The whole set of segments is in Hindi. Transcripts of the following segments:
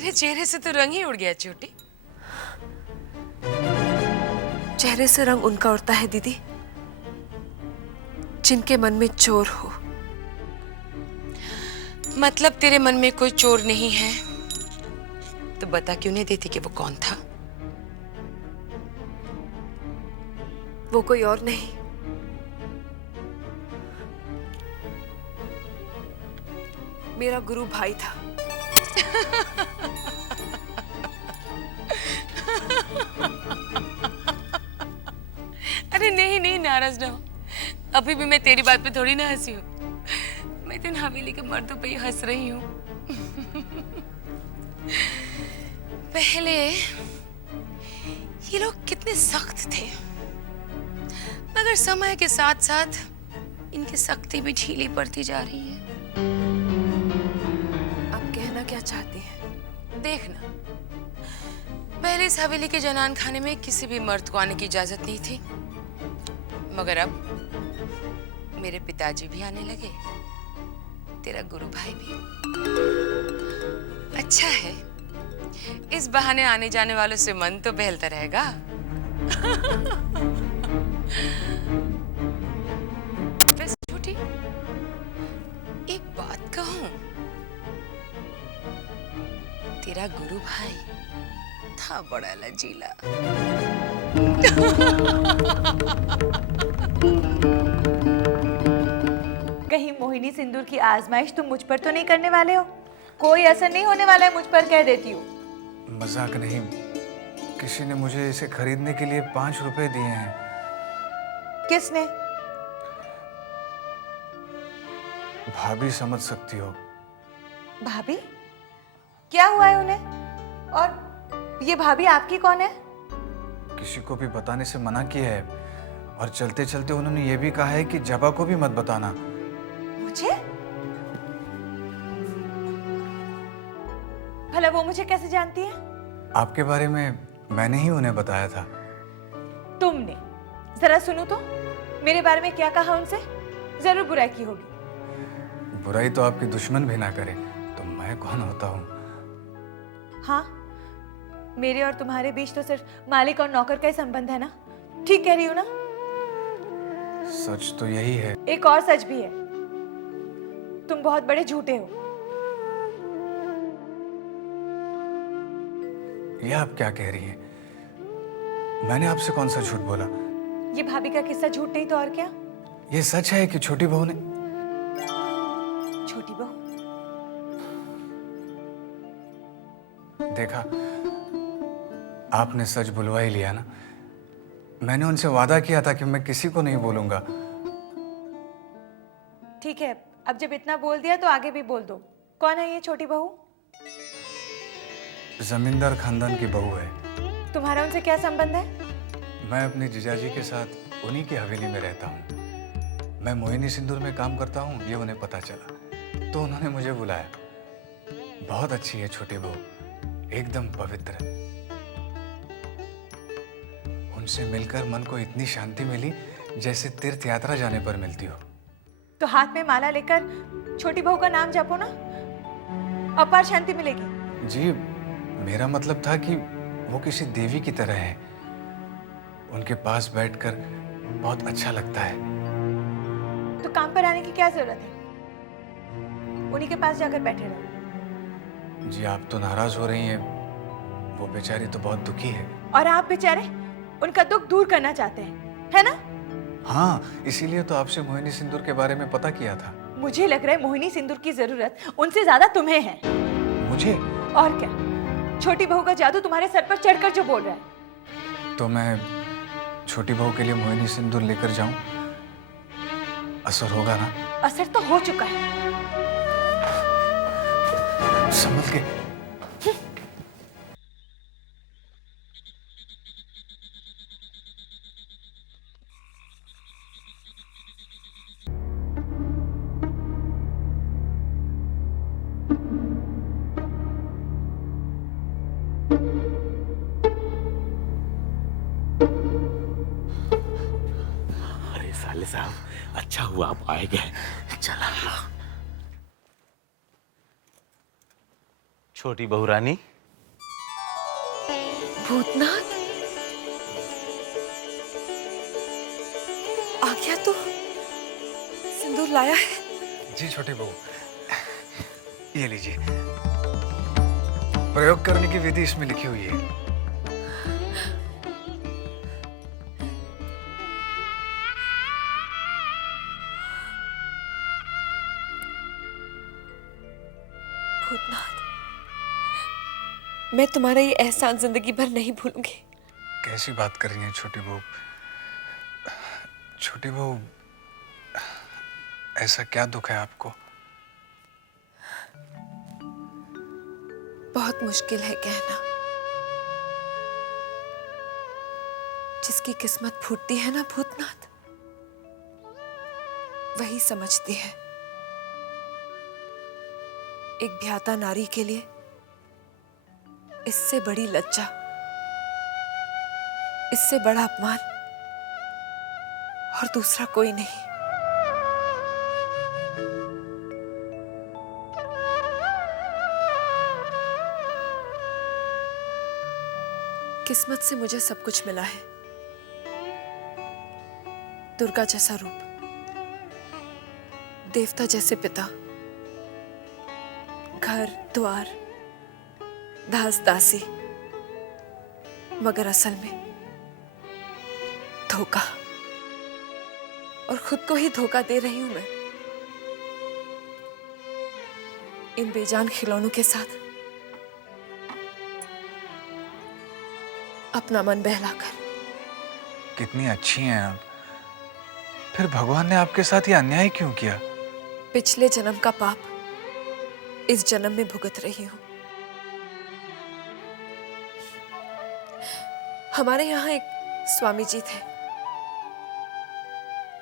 तेरे चेहरे से तो रंग ही उड़ गया छोटी। चेहरे से रंग उनका उड़ता है दीदी जिनके मन में चोर हो। मतलब तेरे मन में कोई चोर नहीं है तो बता क्यों नहीं देती कि वो कौन था? वो कोई और नहीं, मेरा गुरु भाई था। अरे नहीं नहीं, नाराज ना हो। अभी भी मैं तेरी बात पे थोड़ी ना हंसी हूँ। मैं तो हवेली के मर्दों पे ही हंस रही हूँ। पहले ये लोग कितने सख्त थे, मगर समय के साथ साथ इनकी सख्ती भी ढीली पड़ती जा रही है। आप कहना क्या चाहती हैं? देखना, पहले इस हवेली के जनान खाने में किसी भी मर्द को आने की इजाजत नहीं थी, मगर अब मेरे पिताजी भी आने लगे, तेरा गुरु भाई भी। अच्छा है, इस बहाने आने जाने वालों से मन तो बहलता रहेगा। वैसे छोटी, एक बात कहूं, तेरा गुरु भाई था बड़ा लजीला। कहीं मोहिनी सिंदूर की आजमाइश तुम मुझ पर तो नहीं करने वाले हो? कोई असर नहीं होने वाला है मुझ पर, कह देती हूँ। मजाक नहीं, किसी ने मुझे इसे खरीदने के लिए 5 रुपए दिए हैं। किसने? भाभी समझ सकती हो। भाभी? क्या हुआ है उन्हें? और ये भाभी आपकी कौन है? किसी को भी बताने से मना किया है और चलते चलते उन्होंने ये भी कहा है कि जबा को भी मत बताना। मुझे? भला वो मुझे कैसे जानती है? आपके बारे में मैंने ही उन्हें बताया था। तुमने? जरा सुनो तो, मेरे बारे में क्या कहा उनसे? जरूर बुराई की होगी। बुराई तो आपकी दुश्मन भी ना करे तो मैं कौन होता हूँ? हाँ, मेरे और तुम्हारे बीच तो सिर्फ मालिक और नौकर का ही संबंध है ना? ठीक कह रही हूँ ना? सच तो यही है। एक और सच भी है, तुम बहुत बड़े झूठे हो। ये आप क्या कह रही हैं? मैंने आपसे कौन सा झूठ बोला? ये भाभी का किस्सा झूठ नहीं तो और क्या? ये सच है कि छोटी बहू ने? छोटी बहू? देखा, आपने सच बुलवा ही लिया ना। मैंने उनसे वादा किया था कि मैं किसी को नहीं बोलूंगा। ठीक है, अब जब इतना बोल दिया तो आगे भी बोल दो। कौन है ये छोटी बहू? जमींदार खानदान की बहू है। तुम्हारा उनसे क्या संबंध है? मैं अपने जीजाजी के साथ उन्हीं की हवेली में रहता हूँ। मैं मोहिनी सिंदूर में काम करता हूँ, ये उन्हें पता चला तो उन्होंने मुझे बुलाया। बहुत अच्छी है छोटी बहू, एकदम पवित्र। उनसे मिलकर मन को इतनी शांति मिली जैसे तीर्थ यात्रा जाने पर मिलती हो। तो हाथ में माला लेकर छोटी बहू का नाम जपो ना, अपार शांति मिलेगी। जी, मेरा मतलब था कि वो किसी देवी की तरह है। उनके पास बैठकर बहुत अच्छा लगता है। तो काम पर आने की क्या जरूरत है? उन्हीं के पास जाकर बैठे रहो। जी, आप तो नाराज हो रही हैं। वो बेचारी तो बहुत दुखी है। और आप बेचारे उनका दुख दूर करना चाहते हैं, है ना? हाँ, इसीलिए तो आपसे मोहिनी सिंदूर के बारे में पता किया था। मुझे लग रहा है मोहिनी सिंदूर की जरूरत उनसे ज्यादा तुम्हें है। मुझे? और क्या, छोटी बहू का जादू तुम्हारे सर पर चढ़कर जो बोल रहा है। तो मैं छोटी बहू के लिए मोहिनी सिंदूर लेकर जाऊं? असर होगा ना? असर तो हो चुका है। संभल के। अरे साले साहब, अच्छा हुआ आप आए गए। चला छोटी बहू रानी, भूतनाथ आ गया तू? सिंदूर लाया है? जी छोटी बहू, ये लीजिए। प्रयोग करने की विधि इसमें लिखी हुई है। भूतनाथ, मैं तुम्हारा ये एहसान जिंदगी भर नहीं भूलूंगी। कैसी बात कर रही हैं छोटी बहू? छोटी बहू, ऐसा क्या दुख है आपको? बहुत मुश्किल है कहना। जिसकी किस्मत फूटती है ना भूतनाथ, वही समझती है। एक ब्याता नारी के लिए इससे बड़ी लज्जा, इससे बड़ा अपमान और दूसरा कोई नहीं। किस्मत से मुझे सब कुछ मिला है। दुर्गा जैसा रूप, देवता जैसे पिता, घर द्वार, दास दासी, मगर असल में धोखा, और खुद को ही धोखा दे रही हूं मैं इन बेजान खिलौनों के साथ, अपना मन बहलाकर। कितनी अच्छी हैं आप, फिर भगवान ने आपके साथ ये अन्याय क्यों किया? पिछले जन्म का पाप इस जन्म में भुगत रही हूं। हमारे यहाँ एक स्वामी जी थे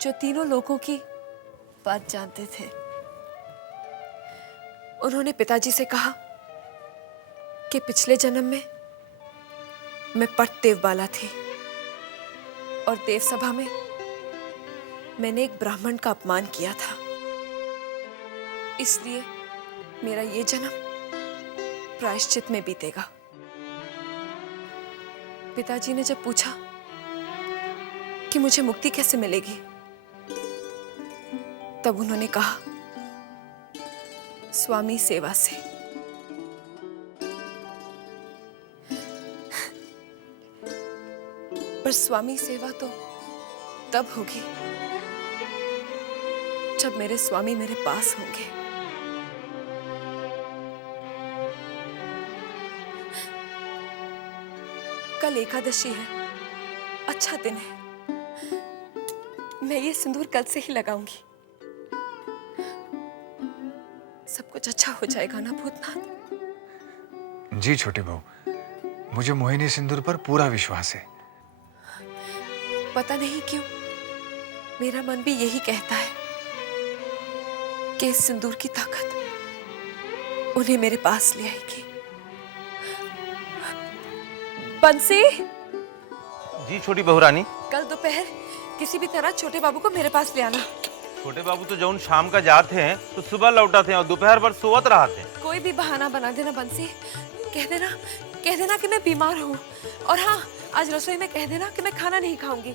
जो तीनों लोगों की बात जानते थे। उन्होंने पिताजी से कहा कि पिछले जन्म में मैं पट देवबाला थी और देव सभा में मैंने एक ब्राह्मण का अपमान किया था, इसलिए मेरा ये जन्म प्रायश्चित में बीतेगा। पिताजी ने जब पूछा कि मुझे मुक्ति कैसे मिलेगी, तब उन्होंने कहा, स्वामी सेवा से। पर स्वामी सेवा तो तब होगी जब मेरे स्वामी मेरे पास होंगे। कल एकादशी है, अच्छा दिन है। मैं ये सिंदूर कल से ही लगाऊंगी। सब कुछ अच्छा हो जाएगा ना भूतनाथ? जी छोटी बहू, मुझे मोहिनी सिंदूर पर पूरा विश्वास है। पता नहीं क्यों मेरा मन भी यही कहता है कि इस सिंदूर की ताकत उन्हें मेरे पास ले आएगी। बंसी, जी छोटी बहू रानी। कल दोपहर किसी भी तरह छोटे बाबू को मेरे पास ले आना। छोटे बाबू तो जौन शाम का जाते हैं तो सुबह लौटा थे और दोपहर भर सोवत रहा थे। कोई भी बहाना बना देना बंसी, कह देना कि मैं बीमार हूँ, और हाँ, आज रसोई में कह देना कि मैं खाना नहीं खाऊंगी।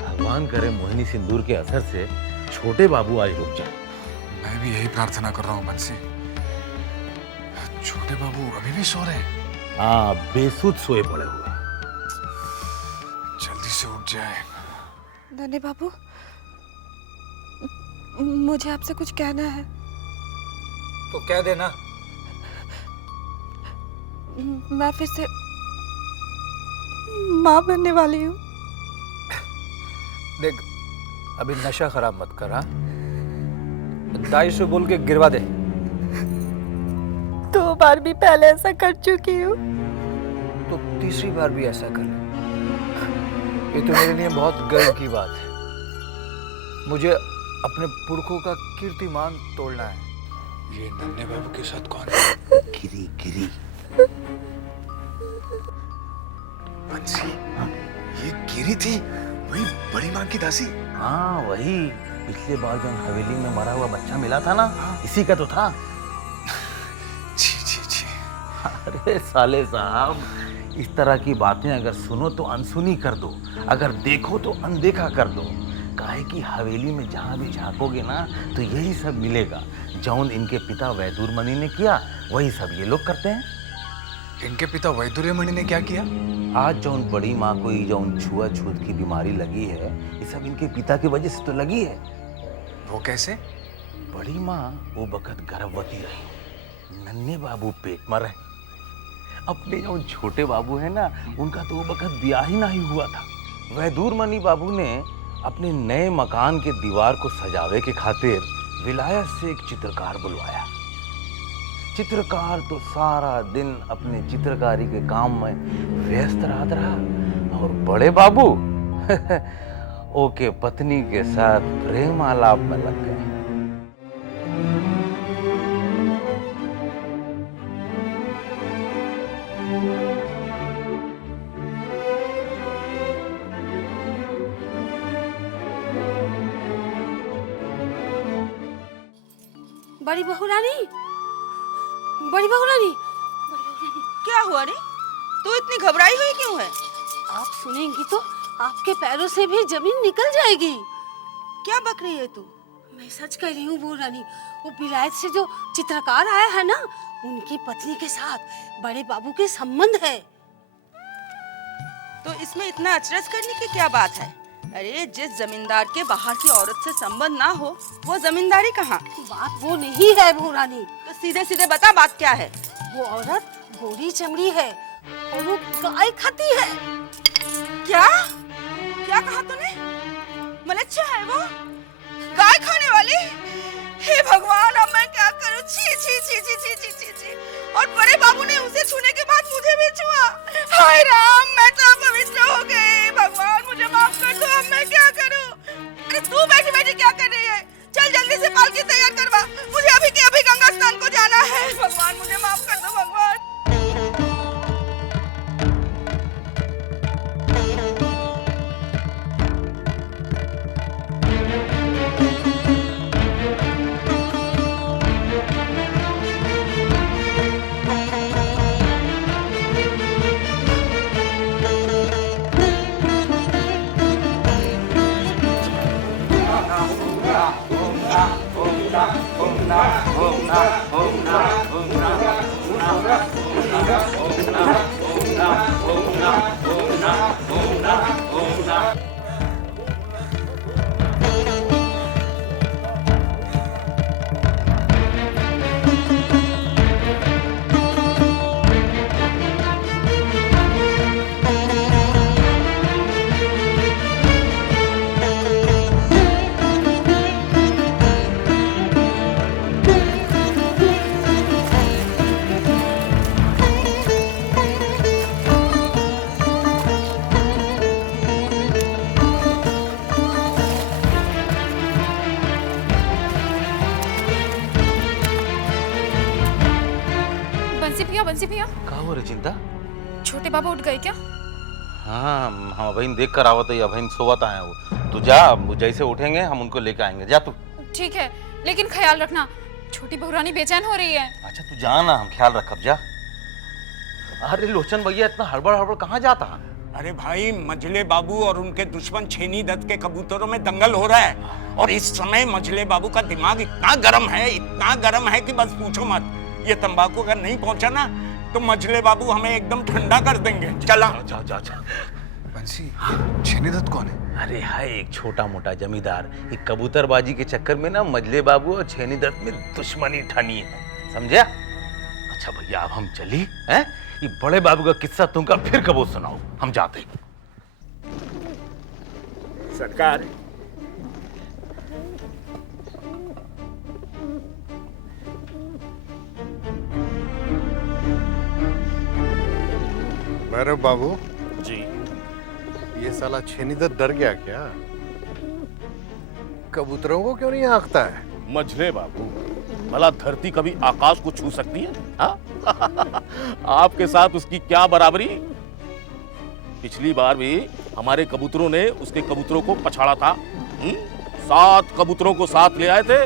भगवान करे मोहिनी सिंदूर के असर से छोटे बाबू आज रुक जाए। मैं भी यही प्रार्थना कर रहा हूँ बंसी। छोटे बाबू अभी भी सो रहे हैं? हाँ, बेसुध सोए पड़े हुए। जल्दी से उठ जाए। नन्हे बाबू, मुझे आपसे कुछ कहना है। तो कह देना। मैं फिर से माँ बनने वाली हूँ। देख, अभी नशा खराब मत कर। हाँ, दाई से बोल के गिरवा दे। 2 बार भी पहले ऐसा कर चुकी हूँ। तो तीसरी बार भी ऐसा कर। ये तो मेरे लिए बहुत गर्व की बात है। मुझे अपने पुरखों का कीर्तिमान तोड़ना है। ये नन्हे बाबू के साथ कौन है? गिरी गिरी। बंसी, ये गिरी थी वही बड़ी माँ की दासी? हाँ वही, पिछले बार जो हवेली में मरा हुआ बच्चा मिला था ना, इसी का तो था। जी जी जी। अरे साले साहब, इस तरह की बातें अगर सुनो तो अनसुनी कर दो, अगर देखो तो अनदेखा कर दो। काहे कि हवेली में जहाँ भी झांकोगे ना तो यही सब मिलेगा। जौन इनके पिता वैदुरमणि ने किया वही सब ये लोग करते हैं। इनके पिता वैदुर्यमणि ने क्या किया? आज जौन बड़ी माँ को ये जौन छुआछूत की बीमारी लगी है, ये सब इनके पिता की वजह से तो लगी है। वो कैसे? बड़ी माँ वो बखत गर्भवती रही, नन्हे बाबू पेट में रहे। अपने जो छोटे बाबू है ना, उनका तो वो बखत ब्याह ही नहीं हुआ था। वैदुरमणि बाबू ने अपने नए मकान के दीवार को सजावे के खातिर विलायत से एक चित्रकार बुलवाया। चित्रकार तो सारा दिन अपने चित्रकारी के काम में व्यस्त रहा और बड़े बाबू ओके पत्नी के साथ प्रेम आलाप में लग गए। बड़ी बहू रानी, बड़ी बहू रानी, क्या हुआ रे? तू इतनी घबराई हुई क्यों है? आप सुनेंगी तो आपके पैरों से भी जमीन निकल जाएगी। क्या बक रही है तू? मैं सच कह रही हूँ बहू रानी, वो विलायत से जो चित्रकार आया है ना, उनकी पत्नी के साथ बड़े बाबू के संबंध है। तो इसमें इतना अचरज करने की क्या बात है? अरे जिस जमींदार के बाहर की औरत से संबंध ना हो, वो जमींदारी कहाँ? बात वो नहीं है बहू रानी। तो सीधे सीधे बता बात क्या है? वो औरत गोरी चमड़ी है और वो गाय खाती है। क्या क्या कहा तूने? मलेच्छा है वो? गाय खाने वाली? हे भगवान, अब मैं क्या करूं? छी छी छी छी छी छी छी छी। और बड़े बाबू ने उसे छूने के बाद मुझे भी छुआ। हाय राम, मैं तो अपवित्र हो गई। भगवान मुझे माफ कर दो, अब मैं क्या करूं? अरे तू बैठी बैठी क्या कर रही है? चल जल्दी से पालकी तैयार करवा, मुझे अभी के अभी गंगा स्नान को जाना है। भगवान मुझे माफ कर दो भगवान। बंसी भैया, का हो रे चिंता? छोटे बाबा उठ गए क्या? हाँ हम बहन देख कर आवत है, बहन सोवत आए वो। तू जा, जैसे उठेंगे हम उनको लेकर आएंगे। जा तू। ठीक है, लेकिन ख्याल रखना, छोटी बहू रानी बेचैन हो रही है। अच्छा तू जा ना, हम ख्याल रखब। जा। अरे लोचन भैया, इतना हड़बड़ हड़बड़ कहाँ जाता है? अरे भाई, मझले बाबू और उनके दुश्मन छेनी दत्त के कबूतरों में दंगल हो रहा है और इस समय मझले बाबू का दिमाग इतना गर्म है कि बस पूछो मत। ये तंबाकू अगर नहीं पहुंचा ना तो मझले बाबू हमें एकदम ठंडा कर देंगे। चला। जा जा जा। बंसी, छेनी दत्त कौन है? अरे है एक छोटा मोटा जमींदार। एक कबूतरबाजी के चक्कर में ना मझले बाबू और छेनी दत्त में दुश्मनी ठानी है, समझे? अच्छा भैया, अब हम चली हैं? ये बड़े बाबू का किस्सा तुमका फिर कबो सुनाओ, हम जाते। सरकार, भैरव बाबू जी, ये साला छेनीदत्त डर गया क्या? कबूतरों को क्यों नहीं आंकता है? मझले बाबू, भला धरती कभी आकाश को छू सकती है? हाँ? आपके साथ उसकी क्या बराबरी? पिछली बार भी हमारे कबूतरों ने उसके कबूतरों को पछाड़ा था। 7 कबूतरों को साथ ले आए थे।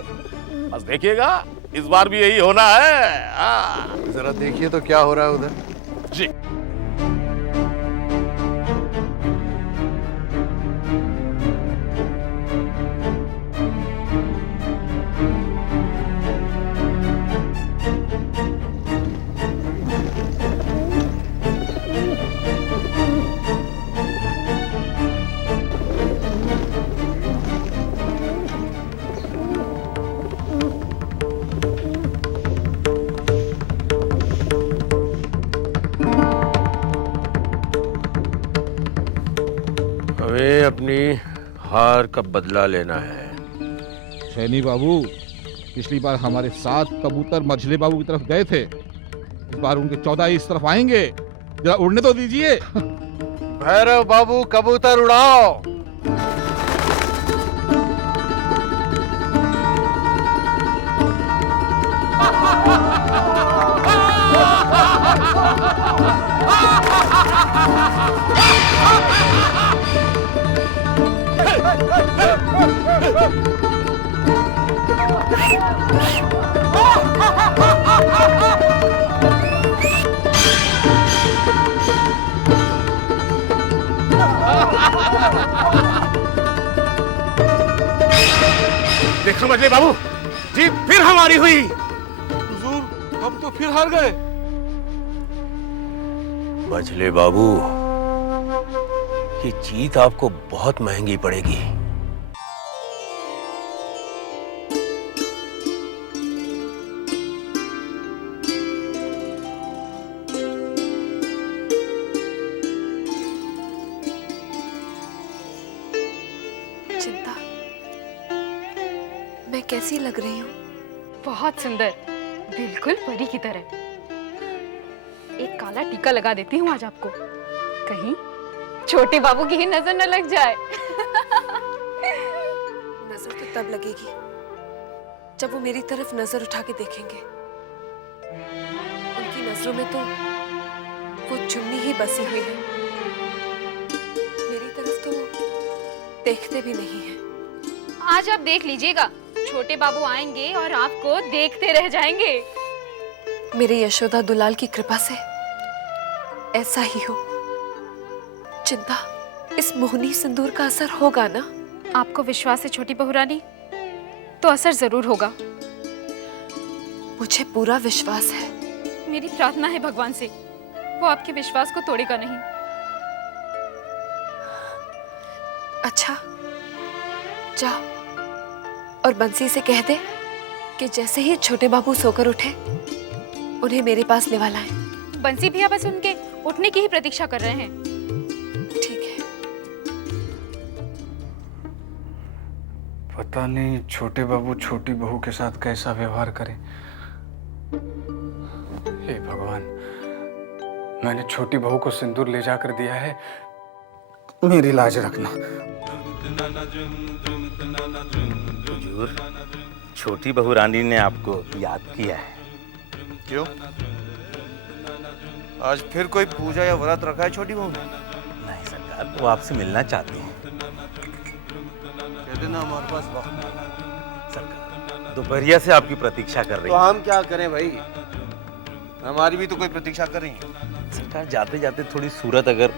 बस देखिएगा इस बार भी यही होना है। जरा देखिए तो क्या हो रहा है उधर। जी। हमें अपनी हार का बदला लेना है। सैनी बाबू, पिछली बार हमारे 7 कबूतर मझले बाबू की तरफ गए थे, इस बार उनके 14 इस तरफ आएंगे। जरा उड़ने तो दीजिए। भैरव बाबू कबूतर उड़ाओ। देखो मजले बाबू, जीत फिर हमारी हुई। हुजूर, हम तो फिर हार गए। मझले बाबू, ये जीत आपको बहुत महंगी पड़ेगी। चिंता, मैं कैसी लग रही हूँ? बहुत सुंदर, बिल्कुल परी की तरह। एक काला टीका लगा देती हूँ आज आपको, कहीं छोटे बाबू की ही नजर न लग जाए। नजर तो तब लगेगी जब वो मेरी तरफ नजर उठा के देखेंगे। उनकी नजरों में तो वो चुन्नी ही बसी हुई है, मेरी तरफ तो वो देखते भी नहीं है। आज आप देख लीजिएगा, छोटे बाबू आएंगे और आपको देखते रह जाएंगे। मेरे यशोदा दुलाल की कृपा से ऐसा ही हो। चिंता, इस मोहनी सिंदूर का असर होगा ना? आपको विश्वास है छोटी बहू रानी, तो असर जरूर होगा। मुझे पूरा विश्वास है। मेरी प्रार्थना है भगवान से, वो आपके विश्वास को तोड़ेगा नहीं। अच्छा, जा और बंसी से कह दे कि जैसे ही छोटे बाबू सोकर उठे, उन्हें मेरे पास ले वाला है। बंसी भैया बस उनके उठने की ही प्रतीक्षा कर रहे हैं। ठीक है। पता नहीं छोटे बाबू छोटी बहू के साथ कैसा व्यवहार करें। हे भगवान, मैंने छोटी बहू को सिंदूर ले जाकर दिया है, मेरी लाज रखना। हुजूर, छोटी बहू रानी ने आपको याद किया है। क्यों? आज फिर कोई पूजा या व्रत रखा है छोटी बहू ने? नहीं सरकार, वो आपसे मिलना चाहती हैं। कह देना हमारे पास वक्त नहीं। सरकार दोपहरिया से आपकी प्रतीक्षा कर रही तो है। हम क्या करें भाई, हमारी भी तो कोई प्रतीक्षा कर रही है। सरकार जाते जाते थोड़ी सूरत अगर